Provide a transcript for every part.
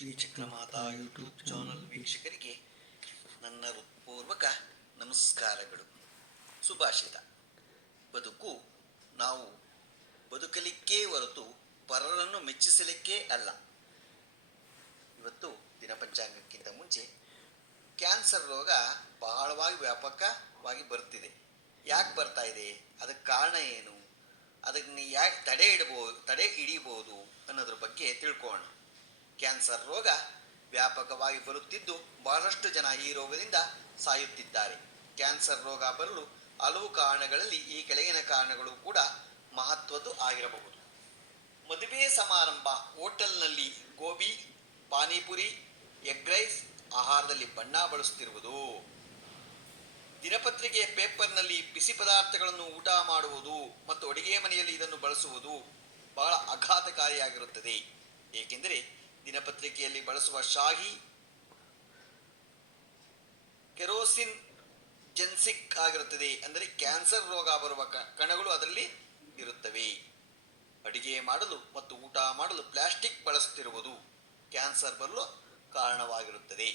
Shri Chakramata YouTube channel ವೀಕ್ಷಕರಿಗೆ ನನ್ನ ಹೃತ್ಪೂರ್ವಕ ನಮಸ್ಕಾರಗಳು. ಸುಭಾಷಿತ: ಬದುಕು ನಾವು ಬದುಕಲಿಕ್ಕೇ ಹೊರತು ಪರರನ್ನು ಮೆಚ್ಚಿಸಲಿಕ್ಕೇ ಅಲ್ಲ. ಇವತ್ತು ದಿನಪಂಚಾಂಗಕ್ಕಿಂತ ಮುಂಚೆ ಕ್ಯಾನ್ಸರ್ ರೋಗ ಬಹಳವಾಗಿ ವ್ಯಾಪಕವಾಗಿ ಬರ್ತಿದೆ. ಯಾಕೆ ಬರ್ತಾ ಇದೆ, ಅದಕ್ಕೆ ಕಾರಣ ಏನು, ಅದಕ್ಕೆ ಯಾಕೆ ತಡೆ ಹಿಡಿಬೋದು ಅನ್ನೋದ್ರ ಬಗ್ಗೆ ತಿಳ್ಕೊಳ್ಳೋಣ. ಕ್ಯಾನ್ಸರ್ ರೋಗ ವ್ಯಾಪಕವಾಗಿ ಬರುತ್ತಿದ್ದು ಬಹಳಷ್ಟು ಜನ ಈ ರೋಗದಿಂದ ಸಾಯುತ್ತಿದ್ದಾರೆ. ಕ್ಯಾನ್ಸರ್ ರೋಗ ಬರಲು ಹಲವು ಕಾರಣಗಳಲ್ಲಿ ಈ ಕೆಳಗಿನ ಕಾರಣಗಳು ಕೂಡ ಮಹತ್ವದ್ದು ಆಗಿರಬಹುದು. ಮದುವೆ ಸಮಾರಂಭ, ಹೋಟೆಲ್ನಲ್ಲಿ ಗೋಬಿ, ಪಾನಿಪುರಿ, ಎಗ್ ರೈಸ್ ಆಹಾರದಲ್ಲಿ ಬಣ್ಣ ಬಳಸುತ್ತಿರುವುದು, ದಿನಪತ್ರಿಕೆ ಪೇಪರ್ನಲ್ಲಿ ಬಿಸಿ ಪದಾರ್ಥಗಳನ್ನು ಊಟ ಮಾಡುವುದು ಮತ್ತು ಅಡುಗೆ ಮನೆಯಲ್ಲಿ ಇದನ್ನು ಬಳಸುವುದು ಬಹಳ ಆಘಾತಕಾರಿಯಾಗಿರುತ್ತದೆ. ಏಕೆಂದರೆ ದಿನಪತ್ರಿಕೆಯಲ್ಲಿ ಬಳಸುವ ಶಾಹಿ ಕೆರೋಸಿನ್ ಜೆನ್ಸಿಕ್ ಆಗಿರುತ್ತದೆ. ಅಂದರೆ ಕ್ಯಾನ್ಸರ್ ರೋಗ ಬರುವ ಕಣಗಳು ಅದರಲ್ಲಿ ಇರುತ್ತವೆ. ಅಡುಗೆ ಮಾಡಲು ಮತ್ತು ಊಟ ಮಾಡಲು ಪ್ಲಾಸ್ಟಿಕ್ ಬಳಸುತ್ತಿರುವುದು ಕ್ಯಾನ್ಸರ್ ಬರಲು ಕಾರಣವಾಗಿರುತ್ತದೆ.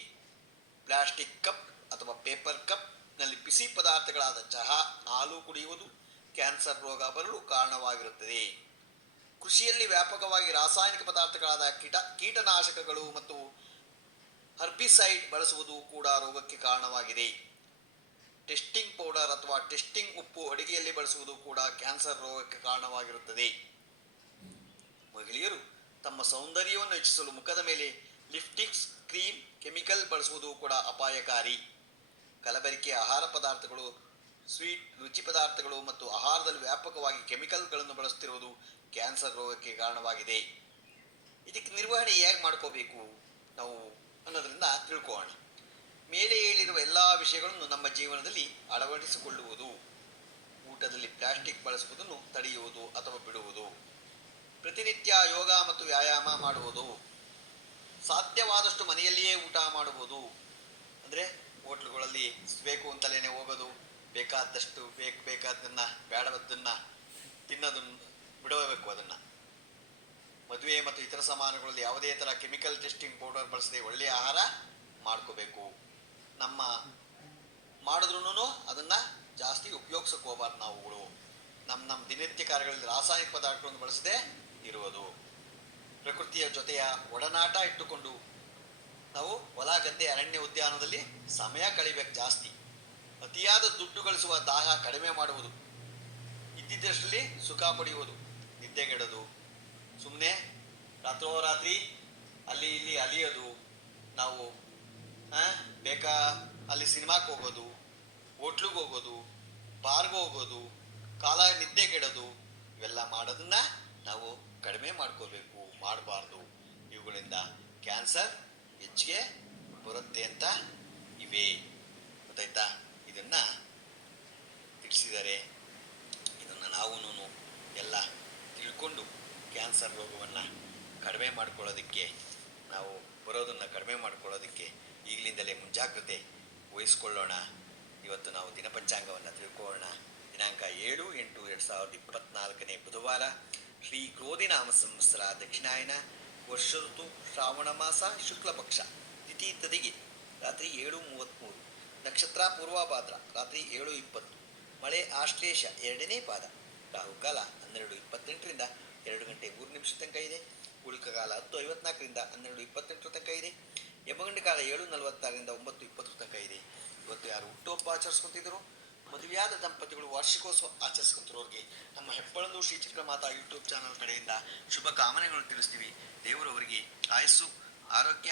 ಪ್ಲಾಸ್ಟಿಕ್ ಕಪ್ ಅಥವಾ ಪೇಪರ್ ಕಪ್ ನಲ್ಲಿ ಬಿಸಿ ಪದಾರ್ಥಗಳಾದ ಚಹಾ, ಹಾಲು ಕುಡಿಯುವುದು ಕ್ಯಾನ್ಸರ್ ರೋಗ ಬರಲು ಕಾರಣವಾಗಿರುತ್ತದೆ. ಕೃಷಿಯಲ್ಲಿ ವ್ಯಾಪಕವಾಗಿ ರಾಸಾಯನಿಕ ಪದಾರ್ಥಗಳಾದ ಕೀಟನಾಶಕಗಳು ಮತ್ತು ಹರ್ಬಿಸೈಡ್ ಬಳಸುವುದು ಕೂಡ ರೋಗಕ್ಕೆ ಕಾರಣವಾಗಿದೆ. ಟೆಸ್ಟಿಂಗ್ ಪೌಡರ್ ಅಥವಾ ಟೆಸ್ಟಿಂಗ್ ಉಪ್ಪು ಅಡುಗೆಯಲ್ಲಿ ಬಳಸುವುದು ಕೂಡ ಕ್ಯಾನ್ಸರ್ ರೋಗಕ್ಕೆ ಕಾರಣವಾಗಿರುತ್ತದೆ. ಮಹಿಳೆಯರು ತಮ್ಮ ಸೌಂದರ್ಯವನ್ನು ಹೆಚ್ಚಿಸಲು ಮುಖದ ಮೇಲೆ ಲಿಪ್ಸ್ಟಿಕ್ಸ್, ಕ್ರೀಮ್, ಕೆಮಿಕಲ್ ಬಳಸುವುದು ಕೂಡ ಅಪಾಯಕಾರಿ. ಕಲಬೆರಕೆ ಆಹಾರ ಪದಾರ್ಥಗಳು, ಸ್ವೀಟ್, ರುಚಿ ಪದಾರ್ಥಗಳು ಮತ್ತು ಆಹಾರದಲ್ಲಿ ವ್ಯಾಪಕವಾಗಿ ಕೆಮಿಕಲ್ಗಳನ್ನು ಬಳಸುತ್ತಿರುವುದು ಕ್ಯಾನ್ಸರ್ ರೋಗಕ್ಕೆ ಕಾರಣವಾಗಿದೆ. ಇದಕ್ಕೆ ನಿರ್ವಹಣೆ ಹೇಗೆ ಮಾಡ್ಕೋಬೇಕು ನಾವು ಅನ್ನೋದರಿಂದ ತಿಳ್ಕೊಳ್ಳೋಣ. ಮೇಲೆ ಹೇಳಿರುವ ಎಲ್ಲ ವಿಷಯಗಳನ್ನು ನಮ್ಮ ಜೀವನದಲ್ಲಿ ಅಳವಡಿಸಿಕೊಳ್ಳುವುದು, ಊಟದಲ್ಲಿ ಪ್ಲಾಸ್ಟಿಕ್ ಬಳಸುವುದನ್ನು ತಡೆಯುವುದು ಅಥವಾ ಬಿಡುವುದು, ಪ್ರತಿನಿತ್ಯ ಯೋಗ ಮತ್ತು ವ್ಯಾಯಾಮ ಮಾಡುವುದು, ಸಾಧ್ಯವಾದಷ್ಟು ಮನೆಯಲ್ಲಿಯೇ ಊಟ ಮಾಡುವುದು. ಅಂದರೆ ಹೋಟ್ಲುಗಳಲ್ಲಿ ಬೇಕು ಅಂತಲೇ ಹೋಗೋದು, ಬೇಕಾದಷ್ಟು ಬೇಕಾದನ್ನು ಬೇಡವದ್ದನ್ನು ತಿನ್ನೋದನ್ನು ಬಿಡಬೇಕು. ಅದನ್ನು ಮದುವೆ ಮತ್ತು ಇತರ ಸಾಮಾನುಗಳಲ್ಲಿ ಯಾವುದೇ ಥರ ಕೆಮಿಕಲ್ ಟೆಸ್ಟಿಂಗ್ ಪೌಡರ್ ಬಳಸದೆ ಒಳ್ಳೆಯ ಆಹಾರ ಮಾಡ್ಕೋಬೇಕು. ನಮ್ಮ ಮಾಡಿದ್ರೂ ಅದನ್ನು ಜಾಸ್ತಿ ಉಪಯೋಗಿಸೋಕೆ ಹೋಗಬಾರ್ದು. ನಾವುಗಳು ನಮ್ಮ ದಿನನಿತ್ಯ ಕಾರ್ಯಗಳಲ್ಲಿ ರಾಸಾಯನಿಕ ಪದಾರ್ಥಗಳನ್ನು ಬಳಸದೆ ಇರುವುದು, ಪ್ರಕೃತಿಯ ಜೊತೆಯ ಒಡನಾಟ ಇಟ್ಟುಕೊಂಡು ನಾವು ಹೊಲ ಗದ್ದೆ ಅರಣ್ಯ ಉದ್ಯಾನದಲ್ಲಿ ಸಮಯ ಕಳಿಬೇಕು ಜಾಸ್ತಿ. ಅತಿಯಾದ ದುಡ್ಡು ಗಳಿಸುವ ದಾಹ ಕಡಿಮೆ ಮಾಡುವುದು, ಇದ್ದಿದ್ದರಲ್ಲಿ ಸುಖ ಪಡೆಯುವುದು, ನಿದ್ದೆಗೆಡೋದು, ಸುಮ್ಮನೆ ರಾತ್ರೋರಾತ್ರಿ ಅಲ್ಲಿ ಇಲ್ಲಿ ಅಲಿಯೋದು, ನಾವು ಅಲ್ಲಿ ಸಿನಿಮಾಕ್ಕೆ ಹೋಗೋದು, ಹೋಟ್ಲಿಗೆ ಹೋಗೋದು, ಬಾರ್ಗೆ ಹೋಗೋದು, ಕಾಲ ನಿದ್ದೆ ಕೆಡೋದು, ಇವೆಲ್ಲ ಮಾಡೋದನ್ನ ನಾವು ಕಡಿಮೆ ಮಾಡ್ಕೋಬೇಕು, ಮಾಡಬಾರ್ದು. ಇವುಗಳಿಂದ ಕ್ಯಾನ್ಸರ್ ಹೆಚ್ಚಿಗೆ ಬರುತ್ತೆ ಅಂತ ಇವೆ. ಗೊತ್ತಾಯ್ತಾ? ಇದನ್ನು ತಿಳಿಸಿದ್ದಾರೆ. ಇದನ್ನು ನಾವು ಎಲ್ಲ ತಿಳ್ಕೊಂಡು ಕ್ಯಾನ್ಸರ್ ರೋಗವನ್ನು ಕಡಿಮೆ ಮಾಡ್ಕೊಳ್ಳೋದಕ್ಕೆ, ನಾವು ಬರೋದನ್ನು ಕಡಿಮೆ ಮಾಡ್ಕೊಳ್ಳೋದಕ್ಕೆ ಈಗಲಿಂದಲೇ ಮುಂಜಾಗ್ರತೆ ವಹಿಸ್ಕೊಳ್ಳೋಣ. ಇವತ್ತು ನಾವು ದಿನಪಂಚಾಂಗವನ್ನು ತಿಳ್ಕೊಳ್ಳೋಣ. ದಿನಾಂಕ 7/8/2024 ಬುಧವಾರ, ಶ್ರೀ ಕ್ರೋಧಿನಾಮ ಸಂವತ್ಸರ, ದಕ್ಷಿಣಾಯನ, ವರ್ಷ ಋತು ಶ್ರಾವಣ ಮಾಸ, ಶುಕ್ಲ ಪಕ್ಷ, ತಿಥಿ ತದಿಗೆ ರಾತ್ರಿ 7:33, ನಕ್ಷತ್ರ ಪೂರ್ವಭಾದ್ರ ರಾತ್ರಿ 7:20, ಮಳೆ ಆಶ್ಲೇಷ 2ನೇ ಪಾದ, ರಾಹುಕಾಲ 12:28 2 ಗಂಟೆ 3 ನಿಮಿಷ ತನಕ ಇದೆ. ಉಳಿಕ ಕಾಲ 10:54 12:28 ತನಕ ಇದೆ. ಯಮಗಂಡ ಕಾಲ 7:46 9:20 ತನಕ ಇದೆ. ಇವತ್ತು ಯಾರು ಹುಟ್ಟುಹಬ್ಬ ಆಚರಿಸ್ಕೊತಿದ್ರು, ಮದುವೆಯಾದ ದಂಪತಿಗಳು ವಾರ್ಷಿಕೋತ್ಸವ ಆಚರಿಸ್ಕೊಂತಿರೋರಿಗೆ ನಮ್ಮ ಹೆಬ್ಬಳದೂರು ಶ್ರೀ ಚಕ್ರಮಾತಾ ಯೂಟ್ಯೂಬ್ ಚಾನಲ್ ಕಡೆಯಿಂದ ಶುಭ ಕಾಮನೆಗಳನ್ನು ತಿಳಿಸ್ತೀವಿ. ದೇವರು ಅವರಿಗೆ ಆಯಸ್ಸು, ಆರೋಗ್ಯ,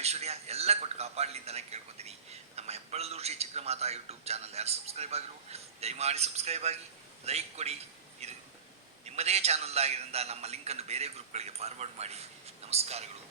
ಐಶ್ವರ್ಯ ಎಲ್ಲ ಕೊಟ್ಟು ಕಾಪಾಡಲಿ ಅಂತ ನಾನು ಕೇಳ್ಕೊತೀನಿ. ನಮ್ಮ ಹೆಬ್ಬಳದೂರು ಶ್ರೀ ಚಕ್ರಮಾತಾ ಯೂಟ್ಯೂಬ್ ಚಾನಲ್ ಯಾರು ಸಬ್ಸ್ಕ್ರೈಬ್ ಆಗಿರು, ದಯಮಾಡಿ ಸಬ್ಸ್ಕ್ರೈಬ್ ಆಗಿ, ಲೈಕ್ ಕೊಡಿ. ಇದು ನಿಮ್ಮದೇ ಚಾನಲ್ ಆಗಿರೋದ್ರಿಂದ ನಮ್ಮ ಲಿಂಕನ್ನು ಬೇರೆ ಗ್ರೂಪ್ಗಳಿಗೆ ಫಾರ್ವರ್ಡ್ ಮಾಡಿ. ನಮಸ್ಕಾರಗಳು.